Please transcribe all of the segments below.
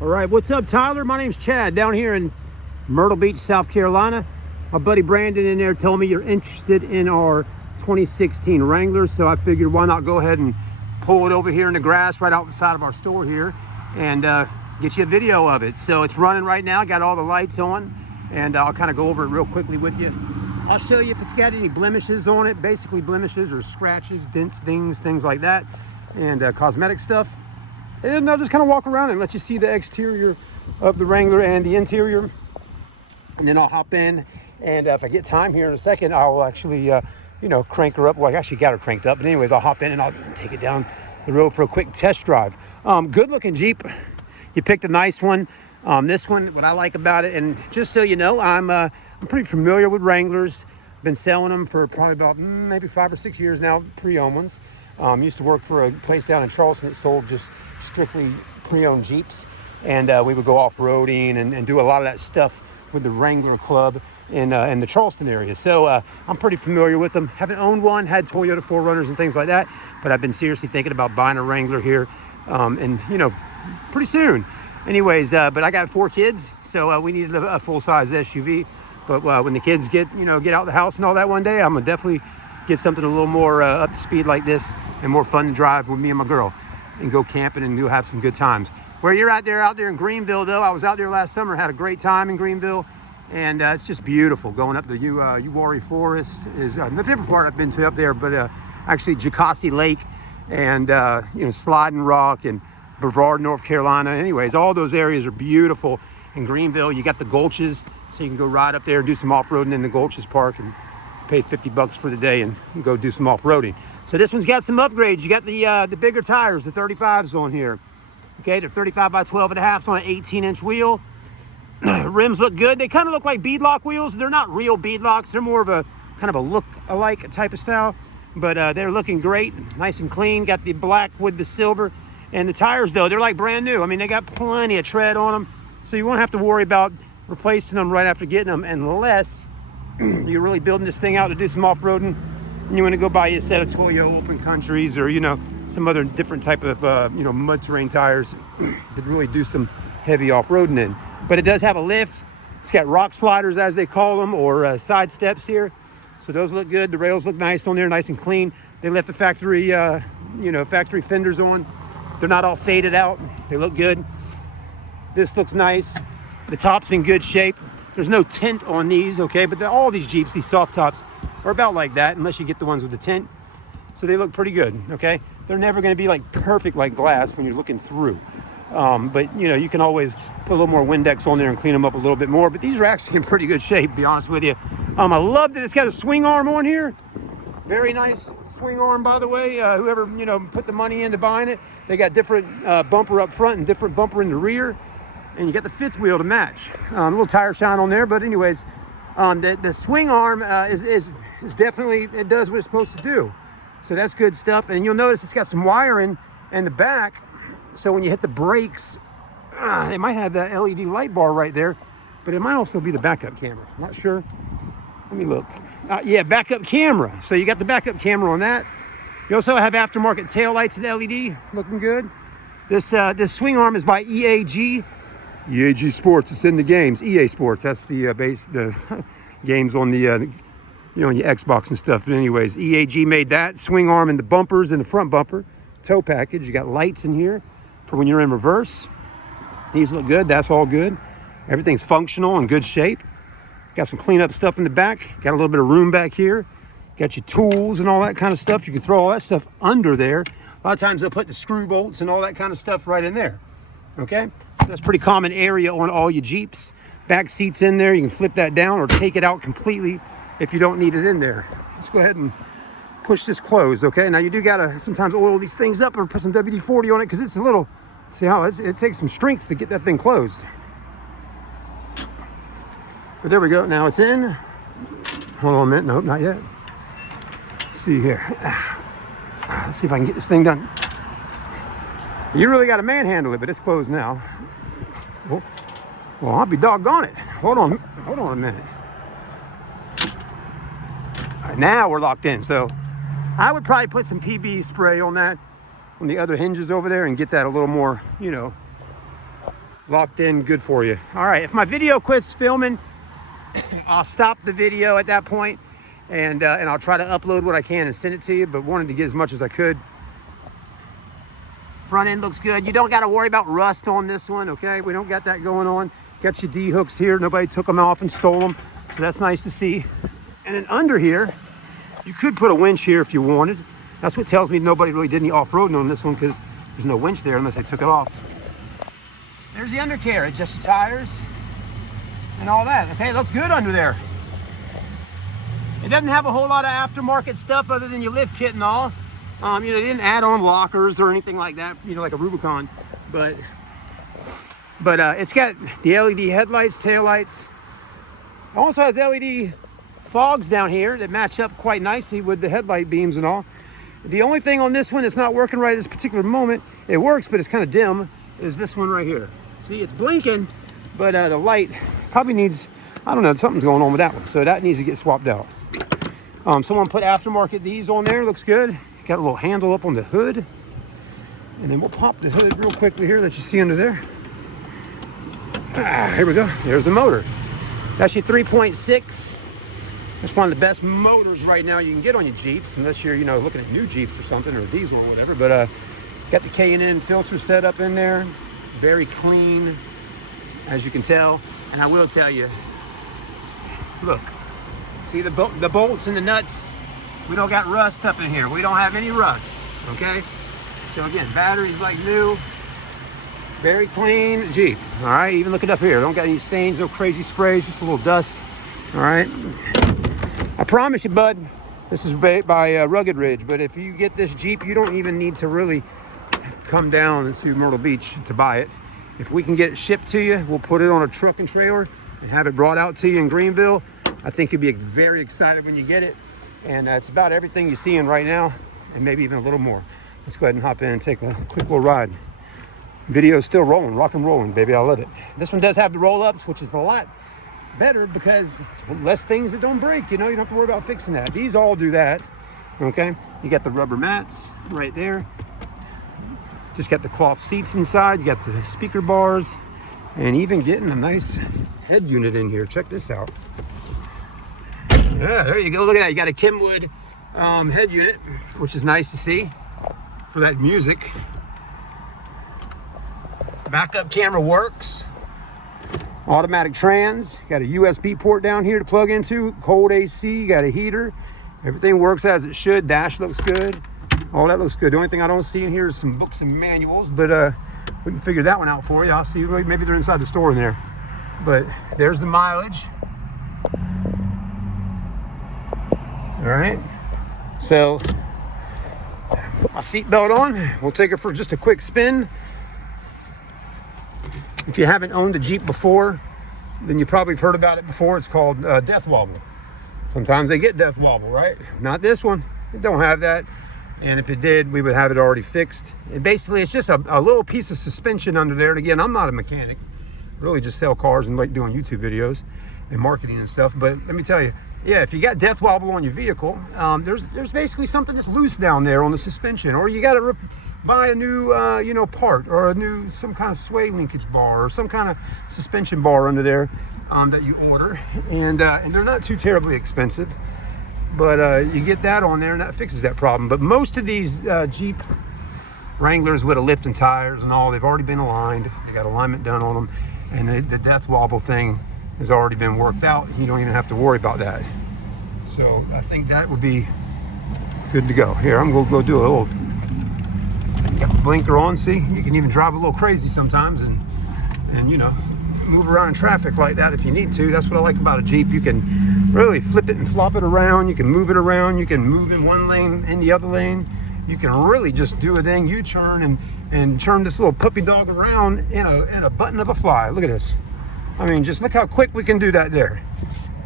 All right, what's up, Tyler? My name's Chad, down here in Myrtle Beach, South Carolina. My buddy Brandon in there told me you're interested in our 2016 Wrangler, so I figured why not go ahead and pull it over here in the grass right outside of our store here and get you a video of it. So it's running right now, got all the lights on, and I'll kind of go over it real quickly with you. I'll show you if it's got any blemishes on it, basically blemishes or scratches, dents, dings, things like that, and cosmetic stuff. And I'll just kind of walk around and let you see the exterior of the Wrangler and the interior. And then I'll hop in, and if I get time here in a second, I'll actually, crank her up. Well, I actually got her cranked up. But anyways, I'll hop in and I'll take it down the road for a quick test drive. Good looking Jeep. You picked a nice one. This one, what I like about it, and just so you know, I'm pretty familiar with Wranglers. Been selling them for probably about maybe 5 or 6 years now, pre-owned ones. Used to work for a place down in Charleston that sold just strictly pre-owned Jeeps, and we would go off-roading and do a lot of that stuff with the Wrangler Club in the Charleston area. So I'm pretty familiar with them. Haven't owned one, had Toyota 4Runners and things like that, but I've been seriously thinking about buying a Wrangler here, and pretty soon. Anyways, but I got 4 kids, so we needed a full-size SUV. But when the kids get out of the house and all that one day, I'm gonna definitely get something a little more up to speed like this and more fun to drive with me and my girl and go camping and have some good times. Where you're out there in Greenville, though, I was out there last summer, had a great time in Greenville, and it's just beautiful. Going up the Uwharrie Forest is the favorite part I've been to up there, but actually Jocassee Lake and Sliding Rock and Brevard, North Carolina. Anyways, all those areas are beautiful. In Greenville, you got the Gulches, so you can go ride up there and do some off-roading in the Gulches Park, and paid $50 for the day and go do some off-roading. So this one's got some upgrades. You got the bigger tires, the 35s on here. Okay, they're 35 by 12 and a half on an 18-inch wheel. Rims look good. They kind of look like beadlock wheels. They're not real beadlocks. They're more of a kind of a look-alike type of style, but they're looking great, nice and clean. Got the black with the silver. And the tires, though, they're like brand new. I mean, they got plenty of tread on them, so you won't have to worry about replacing them right after getting them, unless you're really building this thing out to do some off-roading and you want to go buy you a set of Toyo Open Countries or some other different type of mud terrain tires that really do some heavy off-roading in. But it does have a lift. It's got rock sliders, as they call them, or side steps here, so those look good. The rails look nice on there, nice and clean. They left the factory factory fenders on. They're not all faded out. They look good. This looks nice. The top's in good shape. There's no tint on these, okay? But all these Jeeps, these soft tops, are about like that, unless you get the ones with the tint. So they look pretty good, okay? They're never gonna be like perfect like glass when you're looking through. But you can always put a little more Windex on there and clean them up a little bit more. But these are actually in pretty good shape, to be honest with you. I love that it's got a swing arm on here. Very nice swing arm, by the way. Whoever put the money into buying it, they got different bumper up front and different bumper in the rear. And you got the 5th wheel to match. A little tire shine on there, but anyways, the swing arm is definitely, it does what it's supposed to do. So that's good stuff. And you'll notice it's got some wiring in the back. So when you hit the brakes, it might have that LED light bar right there, but it might also be the backup camera. Not sure. Let me look. Yeah, backup camera. So you got the backup camera on that. You also have aftermarket taillights and LED, looking good. This swing arm is by EAG. EAG Sports, it's in the games. EA Sports, that's the games on the on your Xbox and stuff. But anyways, EAG made that swing arm and the bumpers and the front bumper tow package. You got lights in here for when you're in reverse. These look good. That's all good. Everything's functional and good shape. Got some cleanup stuff in the back. Got a little bit of room back here. Got your tools and all that kind of stuff. You can throw all that stuff under there. A lot of times they'll put the screw bolts and all that kind of stuff right in there. Okay, that's a pretty common area on all your Jeeps. Back seats in there. You can flip that down or take it out completely if you don't need it in there. Let's go ahead and push this closed. Okay, now you do gotta sometimes oil these things up or put some WD-40 on it because it's a little, see how it takes some strength to get that thing closed. But there we go, now it's in. Hold on a minute, nope, not yet. Let's see here. Let's see if I can get this thing done. You really got to manhandle it, but it's closed now. Well, I'll be doggone it. Hold on a minute. All right, now we're locked in. So I would probably put some PB spray on that, on the other hinges over there, and get that a little more, locked in, good for you. All right, if my video quits filming, I'll stop the video at that point, and I'll try to upload what I can and send it to you, but wanted to get as much as I could. Front end looks good. You don't got to worry about rust on this one, okay? We don't got that going on. Got your D-hooks here. Nobody took them off and stole them, so that's nice to see. And then under here, you could put a winch here if you wanted. That's what tells me nobody really did any off-roading on this one, because there's no winch there unless they took it off. There's the undercarriage, just the tires and all that. Okay, looks good under there. It doesn't have a whole lot of aftermarket stuff other than your lift kit and all. You know, they didn't add on lockers or anything like that, you know, like a Rubicon. But it's got the LED headlights, taillights. It also has LED fogs down here that match up quite nicely with the headlight beams and all. The only thing on this one that's not working right at this particular moment, it works, but it's kind of dim, is this one right here. See, it's blinking, but the light probably needs, I don't know, something's going on with that one. So that needs to get swapped out. Someone put aftermarket these on there, looks good. Got a little handle up on the hood. And then we'll pop the hood real quickly here that you see under there. Here we go, there's the motor. That's your 3.6. That's one of the best motors right now you can get on your Jeeps, unless you're, you know, looking at new Jeeps or something, or a diesel or whatever. But got the K&N filter set up in there. Very clean, as you can tell. And I will tell you, look, see the bolts and the nuts? We don't got rust up in here. We don't have any rust, okay? So again, batteries like new, very clean Jeep, all right? Even look it up here. Don't got any stains, no crazy sprays, just a little dust, all right? I promise you, bud, this is by Rugged Ridge, but if you get this Jeep, you don't even need to really come down to Myrtle Beach to buy it. If we can get it shipped to you, we'll put it on a truck and trailer and have it brought out to you in Greenville. I think you'll be very excited when you get it. And it's about everything you're seeing right now, and maybe even a little more. Let's go ahead and hop in and take a quick little ride. Video's still rolling, rock and rolling, baby, I love it. This one does have the roll-ups, which is a lot better because it's less things that don't break, you know, you don't have to worry about fixing that. These all do that, okay? You got the rubber mats right there. Just got the cloth seats inside, you got the speaker bars, and even getting a nice head unit in here. Check this out. Yeah, there you go. Look at that. You got a Kenwood head unit, which is nice to see for that music. Backup camera works. Automatic trans. Got a USB port down here to plug into. Cold AC. Got a heater. Everything works as it should. Dash looks good. All that looks good. The only thing I don't see in here is some books and manuals, but we can figure that one out for you. I'll see. Maybe they're inside the store in there. But there's the mileage. All right, so put my seatbelt on. We'll take it for just a quick spin. If you haven't owned a Jeep before, then you probably have heard about it before. It's called death wobble. Sometimes they get death wobble, right? Not this one. It don't have that. And if it did, we would have it already fixed. And basically, it's just a little piece of suspension under there. And again, I'm not a mechanic. I really just sell cars and like doing YouTube videos and marketing and stuff. But let me tell you, yeah, if you got death wobble on your vehicle, there's basically something that's loose down there on the suspension, or you got to buy a new you know, part, or some kind of sway linkage bar, or some kind of suspension bar under there that you order, and they're not too terribly expensive, but you get that on there and that fixes that problem. But most of these Jeep Wranglers with a lift and tires and all, they've already been aligned. They got alignment done on them, and the death wobble thing has already been worked out. You don't even have to worry about that. So I think that would be good to go. Here, I'm gonna go do a little, got the blinker on, see? You can even drive a little crazy sometimes and you know, move around in traffic like that if you need to. That's what I like about a Jeep. You can really flip it and flop it around. You can move it around. You can move in one lane, in the other lane. You can really just do a dang U-turn and turn this little puppy dog around in a button of a fly. Look at this. I mean, just look how quick we can do that there.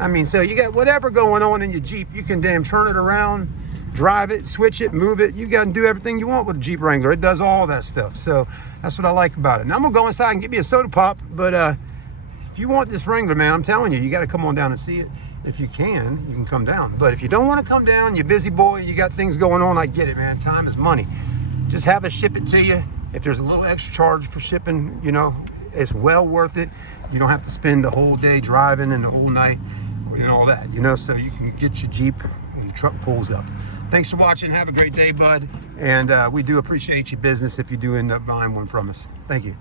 I mean, so you got whatever going on in your Jeep, you can damn turn it around, drive it, switch it, move it. You got to do everything you want with a Jeep Wrangler. It does all that stuff. So that's what I like about it. Now I'm gonna go inside and get me a soda pop, but if you want this Wrangler, man, I'm telling you, you got to come on down and see it. If you can come down. But if you don't want to come down, you're busy boy, you got things going on, I get it, man. Time is money. Just have us ship it to you. If there's a little extra charge for shipping, you know, it's well worth it. You don't have to spend the whole day driving and the whole night and all that, you know, so you can get your Jeep when the truck pulls up. Thanks for watching. Have a great day, bud. And we do appreciate your business if you do end up buying one from us. Thank you.